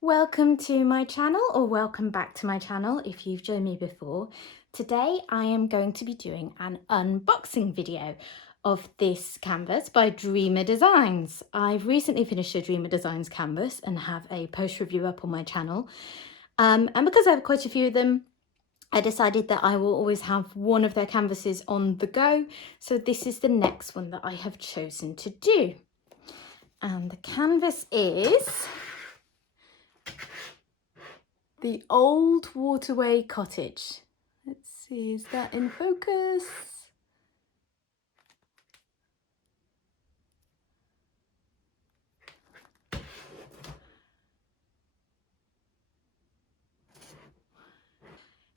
welcome to my channel, or welcome back to my channel if you've joined me before. Today I am going to be doing an unboxing video of this canvas by Dreamer Designs. I've recently finished a Dreamer Designs canvas and have a post review up on my channel, and because I have quite a few of them, I decided that I will always have one of their canvases on the go, so this is the next one that I have chosen to do. And the canvas is the old Waterway Cottage. Let's see, is that in focus?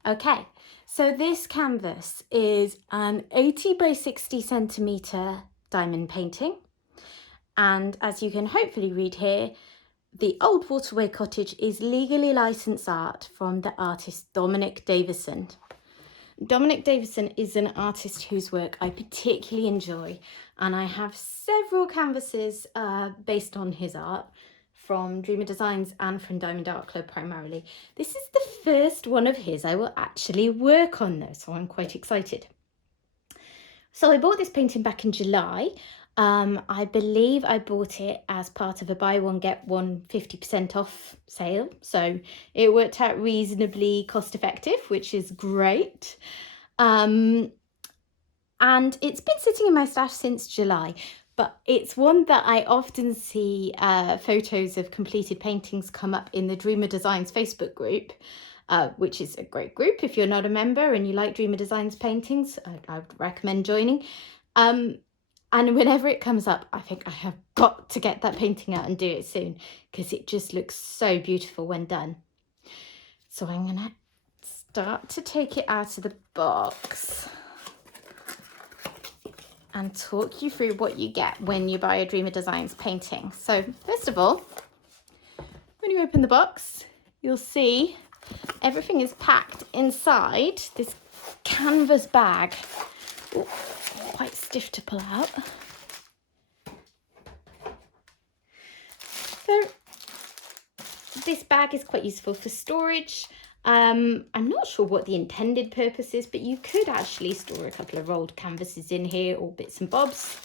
Okay, so this canvas is an 80 by 60 centimetre diamond painting. And as you can hopefully read here, the old Waterway Cottage is legally licensed art from the artist Dominic Davison. Dominic Davison is an artist whose work I particularly enjoy, and I have several canvases based on his art from Dreamer Designs and from Diamond Art Club primarily. This is the first one of his I will actually work on though, so I'm quite excited. So I bought this painting back in July. I believe I bought it as part of a buy one get one 50% off sale, so it worked out reasonably cost effective, which is great. And it's been sitting in my stash since July, but it's one that I often see photos of completed paintings come up in the Dreamer Designs Facebook group, which is a great group. If you're not a member and you like Dreamer Designs paintings, I would recommend joining. And whenever it comes up, I think I have got to get that painting out and do it soon, because it just looks so beautiful when done. So I'm going to start to take it out of the box and talk you through what you get when you buy a Dreamer Designs painting. So first of all, when you open the box, you'll see everything is packed inside this canvas bag. Ooh, quite stiff to pull out. So this bag is quite useful for storage. I'm not sure what the intended purpose is, but you could actually store a couple of rolled canvases in here or bits and bobs.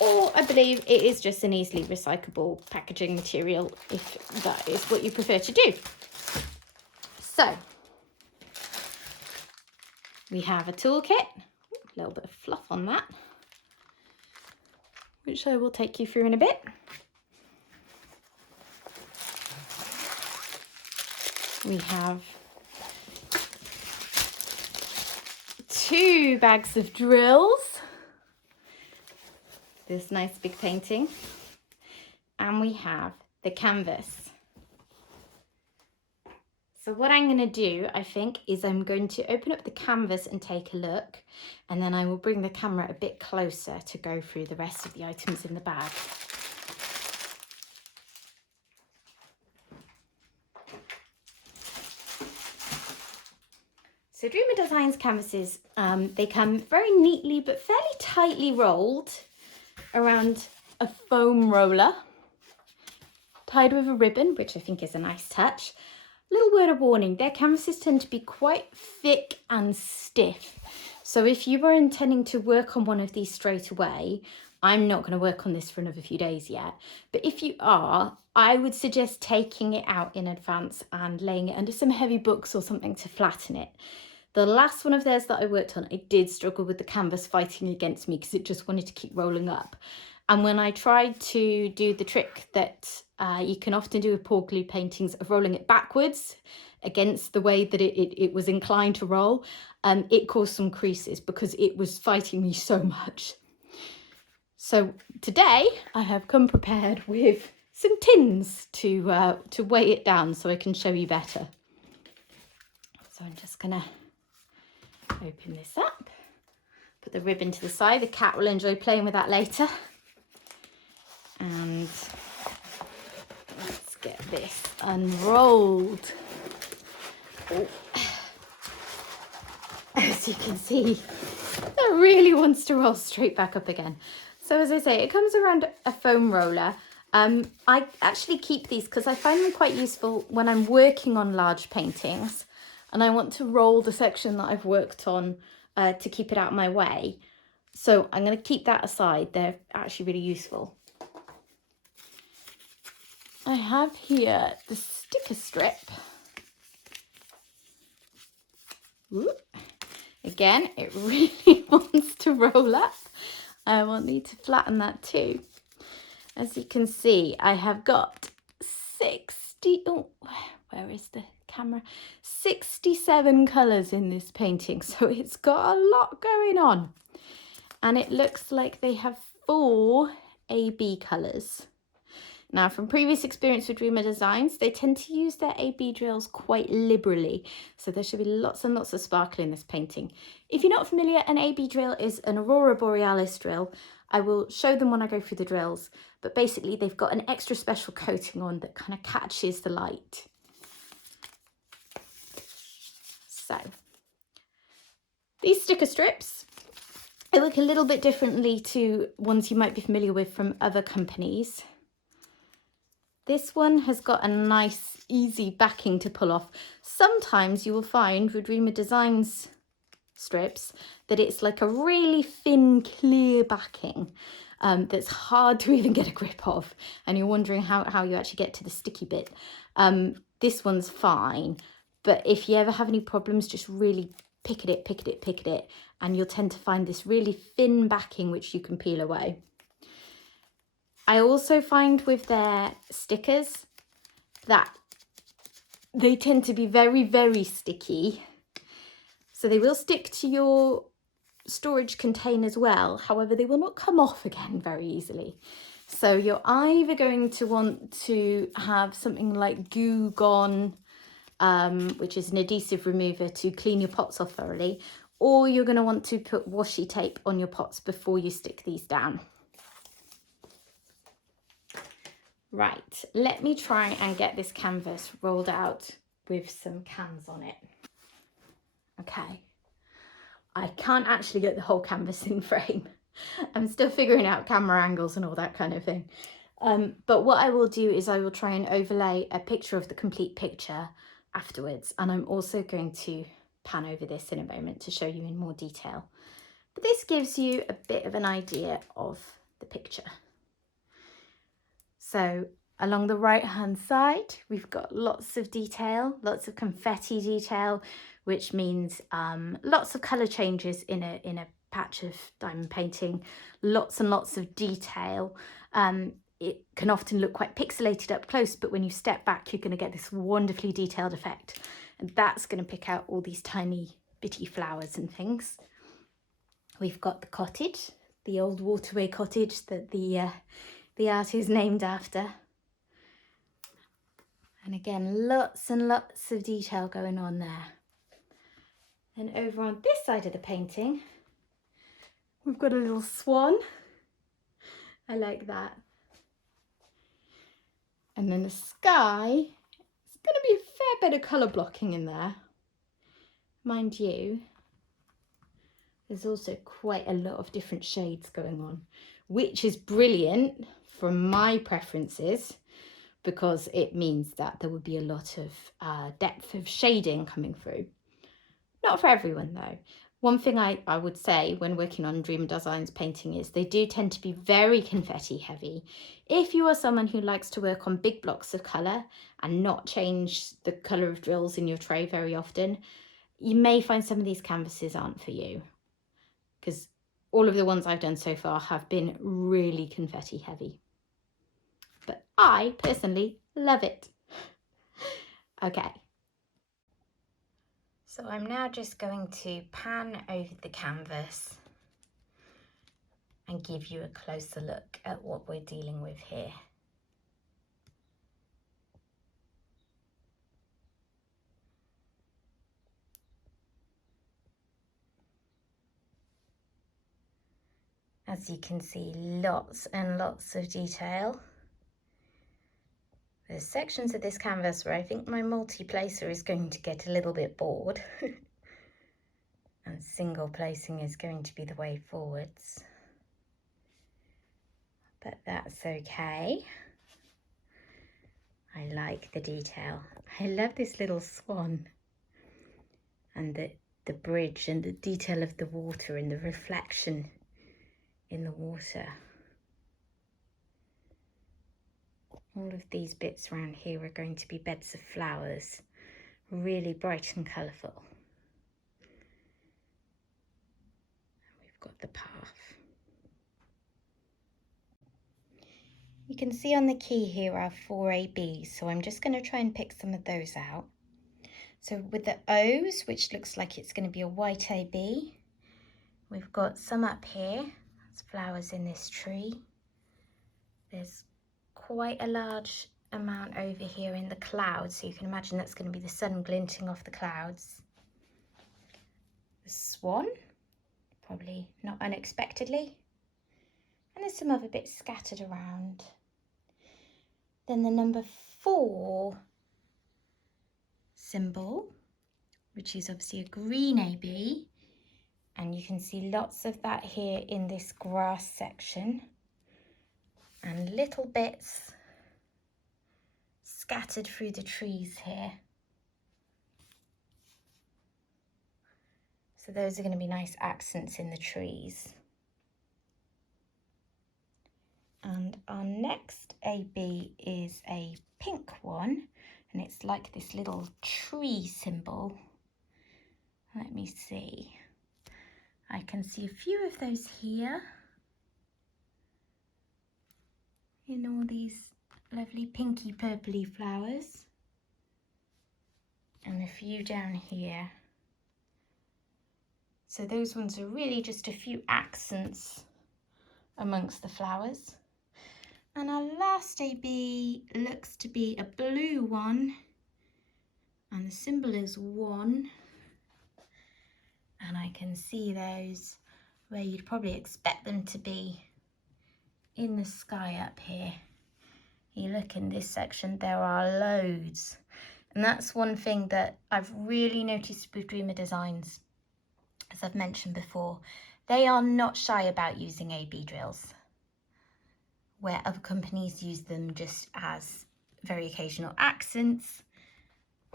Or I believe it is just an easily recyclable packaging material if that is what you prefer to do. So we have a toolkit. A little bit of fluff on that, which I will take you through in a bit. We have 2 bags of drills, this nice big painting, and we have the canvas. So what I'm going to do, I think, is I'm going to open up the canvas and take a look, and then I will bring the camera a bit closer to go through the rest of the items in the bag. So Dreamer Designs canvases, they come very neatly but fairly tightly rolled around a foam roller, tied with a ribbon, which I think is a nice touch. Little word of warning, their canvases tend to be quite thick and stiff. So if you were intending to work on one of these straight away, I'm not going to work on this for another few days yet. But if you are, I would suggest taking it out in advance and laying it under some heavy books or something to flatten it. The last one of theirs that I worked on, I did struggle with the canvas fighting against me because it just wanted to keep rolling up. And when I tried to do the trick that you can often do with pour glue paintings of rolling it backwards against the way that it was inclined to roll, it caused some creases because it was fighting me so much. So today I have come prepared with some tins to weigh it down so I can show you better. So I'm just gonna open this up, put the ribbon to the side. The cat will enjoy playing with that later. And let's get this unrolled. Oh. As you can see, that really wants to roll straight back up again. So as I say, it comes around a foam roller. I actually keep these because I find them quite useful when I'm working on large paintings and I want to roll the section that I've worked on to keep it out of my way. So I'm going to keep that aside. They're actually really useful. I have here the sticker strip. Ooh. Again, it really wants to roll up. I want you to flatten that too. As you can see, I have got 60, oh, where is the camera? 67 colours in this painting, so it's got a lot going on. And it looks like they have 4 AB colours. Now, from previous experience with Dreamer Designs, they tend to use their AB drills quite liberally, so there should be lots and lots of sparkle in this painting. If you're not familiar, an AB drill is an aurora borealis drill. I will show them when I go through the drills, but basically they've got an extra special coating on that kind of catches the light. So, these sticker strips, they look a little bit differently to ones you might be familiar with from other companies. This one has got a nice, easy backing to pull off. Sometimes you will find with Dreamer Designs strips that it's like a really thin, clear backing that's hard to even get a grip of. And you're wondering how you actually get to the sticky bit. This one's fine. But if you ever have any problems, just really pick at it, and you'll tend to find this really thin backing which you can peel away. I also find with their stickers that they tend to be very, very sticky. So they will stick to your storage containers well. However, they will not come off again very easily. So you're either going to want to have something like Goo Gone, which is an adhesive remover to clean your pots off thoroughly, or you're going to want to put washi tape on your pots before you stick these down. Right, let me try and get this canvas rolled out with some cans on it. Okay, I can't actually get the whole canvas in frame. I'm still figuring out camera angles and all that kind of thing. But what I will do is I will try and overlay a picture of the complete picture afterwards. And I'm also going to pan over this in a moment to show you in more detail. But this gives you a bit of an idea of the picture. So along the right hand side, we've got lots of detail, lots of confetti detail, which means lots of colour changes in a patch of diamond painting, lots and lots of detail. It can often look quite pixelated up close, but when you step back, you're going to get this wonderfully detailed effect. And that's going to pick out all these tiny bitty flowers and things. We've got the cottage, the old Waterway cottage that the art is named after. And again, lots and lots of detail going on there. And over on this side of the painting, we've got a little swan. I like that. And then the sky, it's going to be a fair bit of colour blocking in there. Mind you, there's also quite a lot of different shades going on, which is brilliant from my preferences, because it means that there would be a lot of depth of shading coming through. Not for everyone though. One thing I would say when working on Dreamer Designs painting is they do tend to be very confetti heavy. If you are someone who likes to work on big blocks of colour and not change the colour of drills in your tray very often, you may find some of these canvases aren't for you, because all of the ones I've done so far have been really confetti heavy. But I personally love it. Okay. So I'm now just going to pan over the canvas and give you a closer look at what we're dealing with here. As you can see, lots and lots of detail. There's sections of this canvas where I think my multi-placer is going to get a little bit bored. And single placing is going to be the way forwards. But that's okay. I like the detail. I love this little swan and the bridge and the detail of the water and the reflection in the water. All of these bits around here are going to be beds of flowers, really bright and colourful. We've got the path. You can see on the key here are 4 ABs, so I'm just going to try and pick some of those out. So with the O's, which looks like it's going to be a white AB, we've got some up here. There's flowers in this tree. There's quite a large amount over here in the clouds, so you can imagine that's going to be the sun glinting off the clouds. The swan, probably not unexpectedly. And there's some other bits scattered around. Then the number 4 symbol, which is obviously a green AB, and you can see lots of that here in this grass section, and little bits scattered through the trees here. So those are going to be nice accents in the trees. And our next AB is a pink one, and it's like this little tree symbol. Let me see. I can see a few of those here in all these lovely pinky purpley flowers, and a few down here. So those ones are really just a few accents amongst the flowers. And our last AB looks to be a blue one, and the symbol is 1. And I can see those where you'd probably expect them to be in the sky up here. You look in this section, there are loads. And that's one thing that I've really noticed with Dreamer Designs. As I've mentioned before, they are not shy about using AB drills, where other companies use them just as very occasional accents.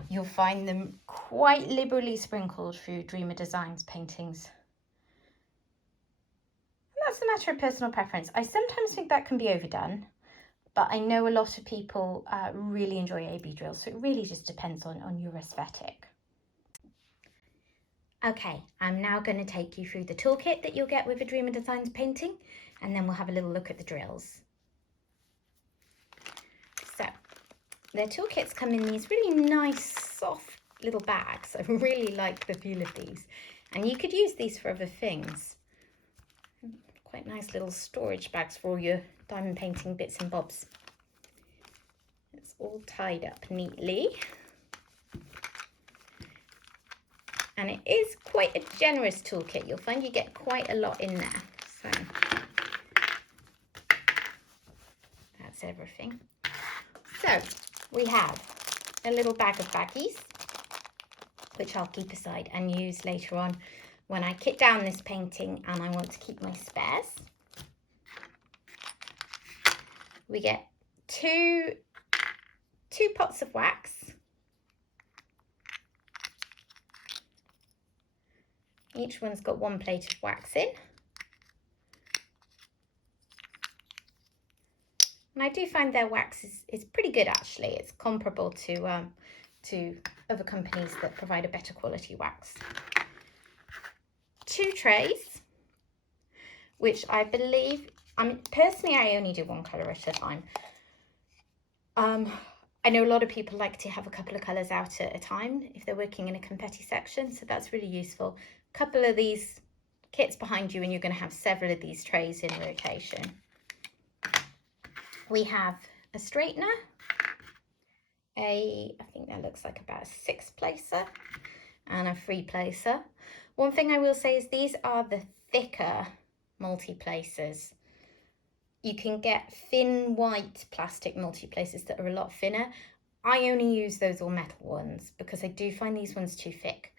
You'll find them quite liberally sprinkled through Dreamer Designs paintings. And that's a matter of personal preference. I sometimes think that can be overdone, but I know a lot of people really enjoy AB drills, so it really just depends on your aesthetic. Okay, I'm now going to take you through the toolkit that you'll get with a Dreamer Designs painting, and then we'll have a little look at the drills. So, their toolkits come in these really nice, soft little bags. I really like the feel of these. And you could use these for other things. Quite nice little storage bags for all your diamond painting bits and bobs. It's all tied up neatly. And it is quite a generous toolkit. You'll find you get quite a lot in there. So, that's everything. So, we have a little bag of baggies, which I'll keep aside and use later on when I kit down this painting and I want to keep my spares. We get two pots of wax. Each one's got 1 plate of wax in. And I do find their wax is pretty good actually. It's comparable to other companies that provide a better quality wax. 2 trays, which I believe, personally I only do 1 colour at a time. I know a lot of people like to have a couple of colours out at a time if they're working in a confetti section, so that's really useful. A couple of these kits behind you and you're going to have several of these trays in rotation. We have a straightener, I think that looks like about a 6-placer, and a 3-placer. One thing I will say is these are the thicker multi-placers. You can get thin white plastic multi-placers that are a lot thinner. I only use those all metal ones because I do find these ones too thick.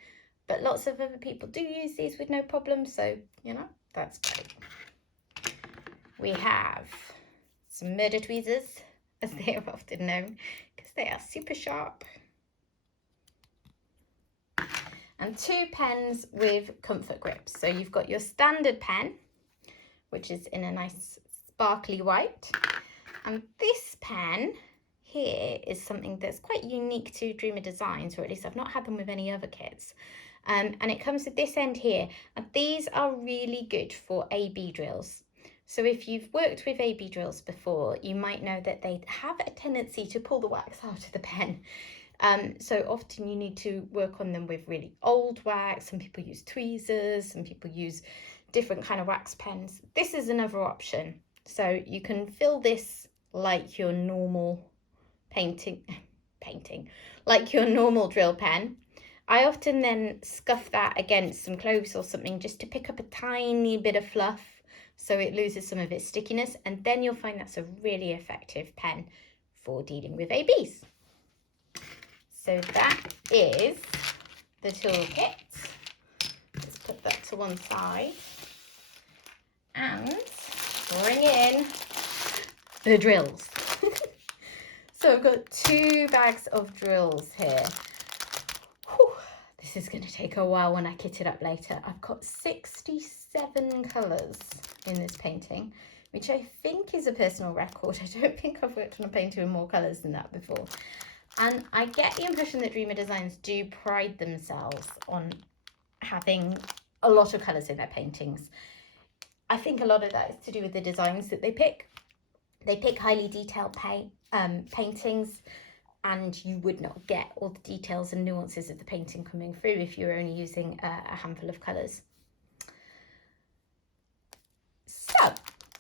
But lots of other people do use these with no problem, so, you know, that's great. We have some murder tweezers, as they are often known, because they are super sharp. And 2 pens with comfort grips. So you've got your standard pen, which is in a nice sparkly white. And this pen here is something that's quite unique to Dreamer Designs, or at least I've not had them with any other kits. And it comes with this end here. And these are really good for A-B drills. So if you've worked with A-B drills before, you might know that they have a tendency to pull the wax out of the pen. So often you need to work on them with really old wax. Some people use tweezers, some people use different kind of wax pens. This is another option. So you can fill this like your normal like your normal drill pen. I often then scuff that against some cloves or something just to pick up a tiny bit of fluff so it loses some of its stickiness, and then you'll find that's a really effective pen for dealing with ABs. So that is the toolkit. Let's put that to one side and bring in the drills. So I've got 2 bags of drills here. Whew, this is going to take a while when I kit it up later. I've got 67 colours in this painting, which I think is a personal record. I don't think I've worked on a painting with more colours than that before. And I get the impression that Dreamer Designs do pride themselves on having a lot of colours in their paintings. I think a lot of that is to do with the designs that they pick. They pick highly detailed paintings, and you would not get all the details and nuances of the painting coming through if you're only using a handful of colours. So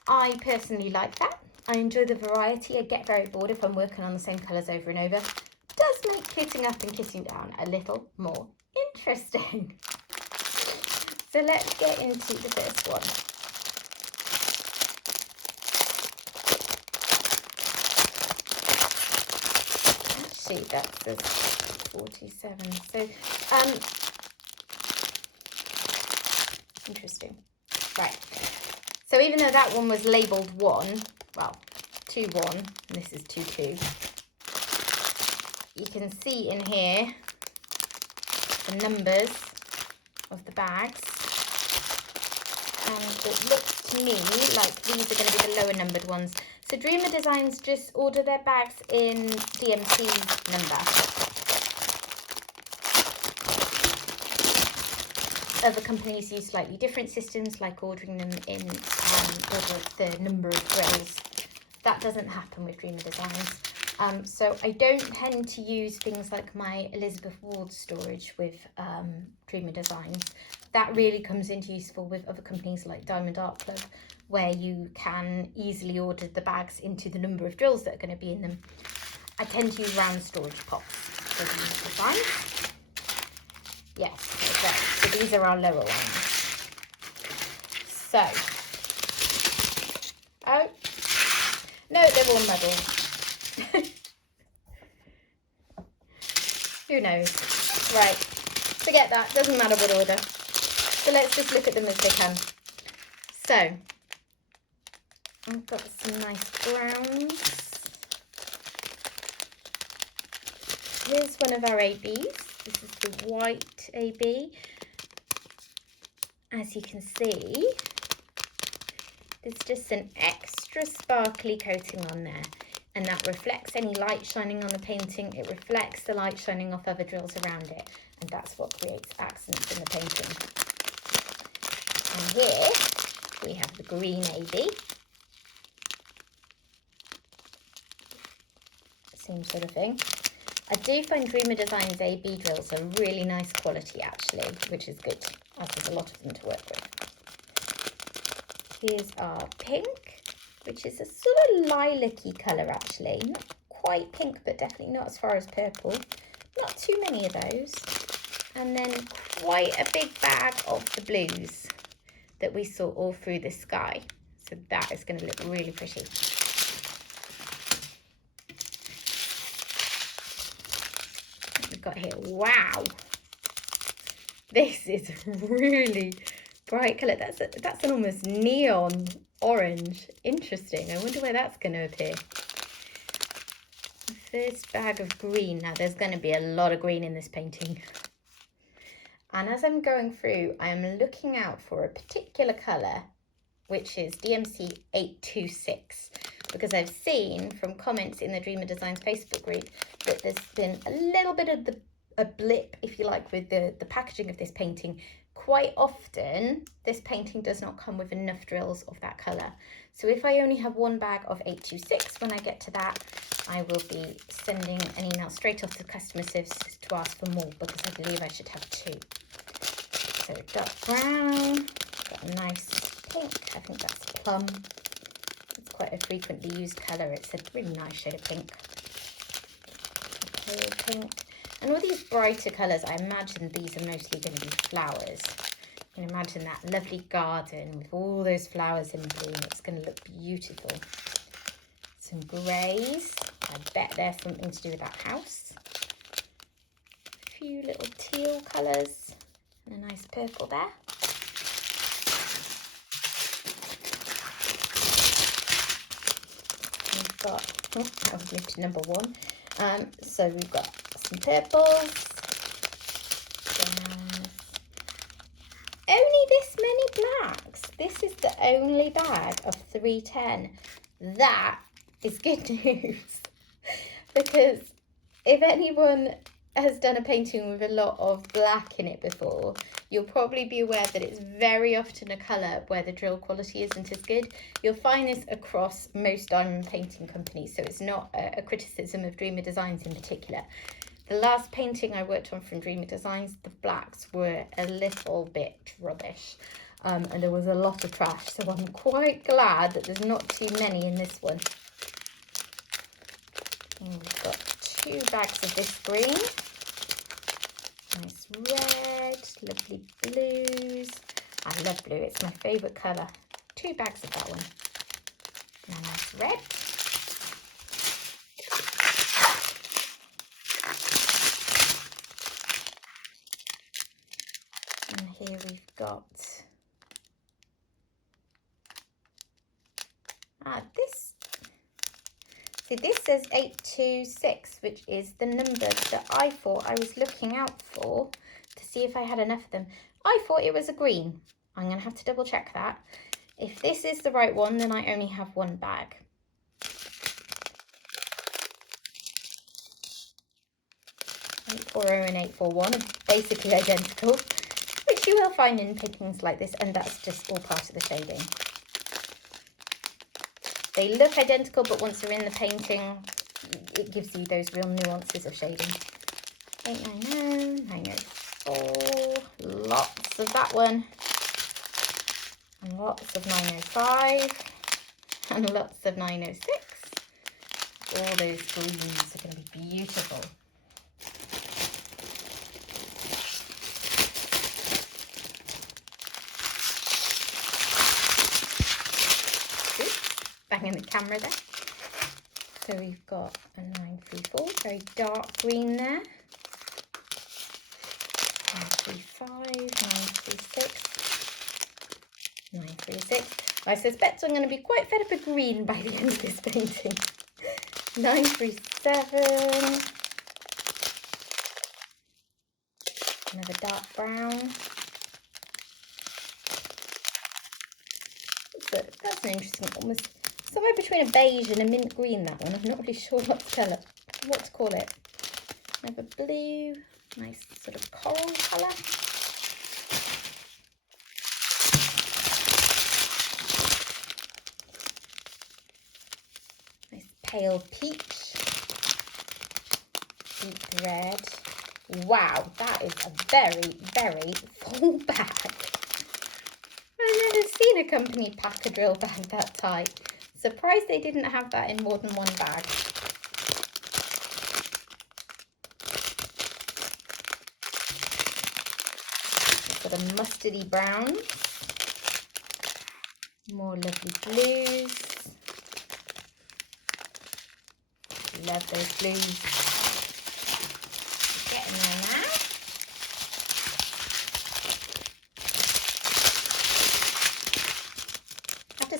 I personally like that. I enjoy the variety. I get very bored if I'm working on the same colours over and over. It does make kitting up and kitting down a little more interesting. So let's get into the first one. Actually, that says 47. So, interesting. Right. So even though that one was labelled 1, well, 2-1, and this is 2-2, you can see in here the numbers of the bags, and it looks to me like these are going to be the lower numbered ones. So Dreamer Designs just order their bags in DMC number. Other companies use slightly different systems, like ordering them in order of the number of drills. That doesn't happen with Dreamer Designs. So I don't tend to use things like my Elizabeth Ward storage with Dreamer Designs. That really comes into useful with other companies like Diamond Art Club, where you can easily order the bags into the number of drills that are going to be in them. I tend to use round storage pots for Dreamer Designs. Yes, okay. So these are our lower ones. So, oh, no, they're all muddled. Who knows? Right, forget that, doesn't matter what order. So let's just look at them as they come. So, I've got some nice browns. Here's one of our ABs. This is the white AB. As you can see, there's just an extra sparkly coating on there, and that reflects any light shining on the painting. It reflects the light shining off other drills around it, and that's what creates accents in the painting. And here we have the green AB. Same sort of thing. I do find Dreamer Designs AB drills are really nice quality actually, which is good, as there's a lot of them to work with. Here's our pink, which is a sort of lilac-y colour actually. Not quite pink, but definitely not as far as purple. Not too many of those. And then quite a big bag of the blues that we saw all through the sky. So that is going to look really pretty. We've got here, wow, this is really bright colour. That's an almost neon orange. Interesting. I wonder where that's going to appear. first bag of green. Now there's going to be a lot of green in this painting. And as I'm going through, I am looking out for a particular colour, which is DMC 826, because I've seen from comments in the Dreamer Designs Facebook group that there's been a little bit of a blip, if you like, with the packaging of this painting. Quite often, this painting does not come with enough drills of that colour. So if I only have one bag of 826, when I get to that, I will be sending an email straight off to customer services to ask for more, because I believe I should have 2. So dark brown, got a nice pink, I think that's plum. It's quite a frequently used colour. It's a really nice shade of pink. Pale pink. And all these brighter colours, I imagine these are mostly going to be flowers. You can imagine that lovely garden with all those flowers in bloom. It's going to look beautiful. Some greys. I bet there's something to do with that house. A few little teal colours and a nice purple there. We've got, oh, I've moved to number 1. So we've got some purples. Only this many blacks. This is the only bag of 310. That is good news. Because if anyone has done a painting with a lot of black in it before, you'll probably be aware that it's very often a colour where the drill quality isn't as good. You'll find this across most diamond painting companies, so it's not a criticism of Dreamer Designs in particular. The last painting I worked on from Dreamer Designs, the blacks were a little bit rubbish, and there was a lot of trash, so I'm quite glad that there's not too many in this one. And we've got 2 bags of this green. Nice red, lovely blues. I love blue, it's my favourite colour. 2 bags of that one. And a nice red. And here we've got this says 826, which is the number that I thought I was looking out for to see if I had enough of them. I thought it was a green. I'm going to have to double check that. If this is the right one, then I only have 1 bag. 840 and 841 are basically identical, which you will find in paintings like this, and that's just all part of the shading. They look identical, but once they're in the painting, it gives you those real nuances of shading. 899, 904, lots of that one, and lots of 905, and lots of 906. All those greens are going to be beautiful. Banging the camera there. So we've got a 934, very dark green there. 935, 936, 936. I suspect I'm going to be quite fed up with green by the end of this painting. 937. Another dark brown. That's an interesting one. Somewhere between a beige and a mint green, that one. I'm not really sure what to call it. Another blue, nice sort of coral colour. Nice pale peach. Deep red. Wow, that is a very, very full bag. I've never seen a company pack a drill bag that tight. Surprised they didn't have that in more than 1 bag. Sort of mustardy browns. More lovely blues. Love those blues. Getting there now.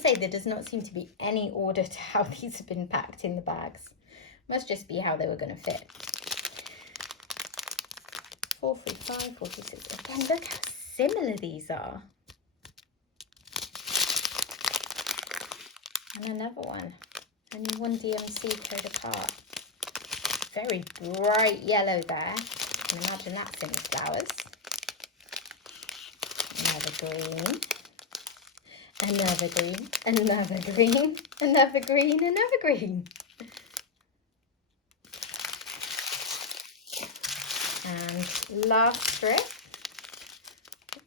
Say there does not seem to be any order to how these have been packed in the bags. Must just be how they were going to fit. 435, 46. Again, look how similar these are. And another one. Only one DMC code apart. Very bright yellow there. I can imagine that's in the flowers. Another green. Another green. Another green. Another green. Another green. And last strip.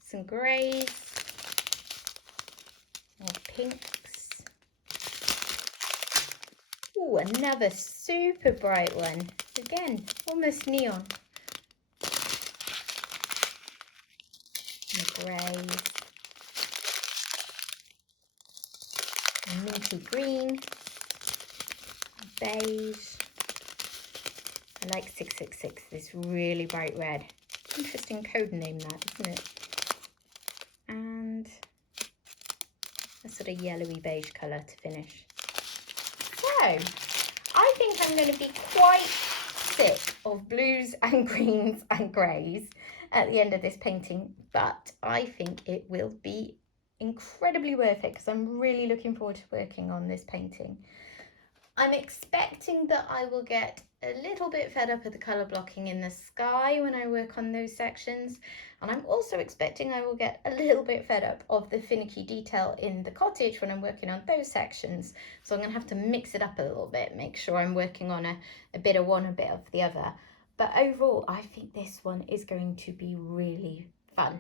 Some greys. More pinks. Ooh, another super bright one. Again, almost neon. The greys. Minty green. Beige. I like 666, this really bright red. Interesting code name that, isn't it? And a sort of yellowy beige colour to finish. So, I think I'm going to be quite sick of blues and greens and greys at the end of this painting, but I think it will be incredibly worth it because I'm really looking forward to working on this painting. I'm expecting that I will get a little bit fed up with the colour blocking in the sky when I work on those sections, and I'm also expecting I will get a little bit fed up of the finicky detail in the cottage when I'm working on those sections. So I'm going to have to mix it up a little bit, make sure I'm working on a bit of one, a bit of the other. But overall, I think this one is going to be really fun.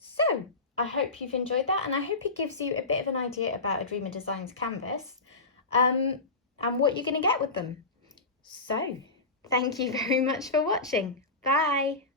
So I hope you've enjoyed that, and I hope it gives you a bit of an idea about a Dreamer Designs canvas and what you're going to get with them. So, thank you very much for watching. Bye.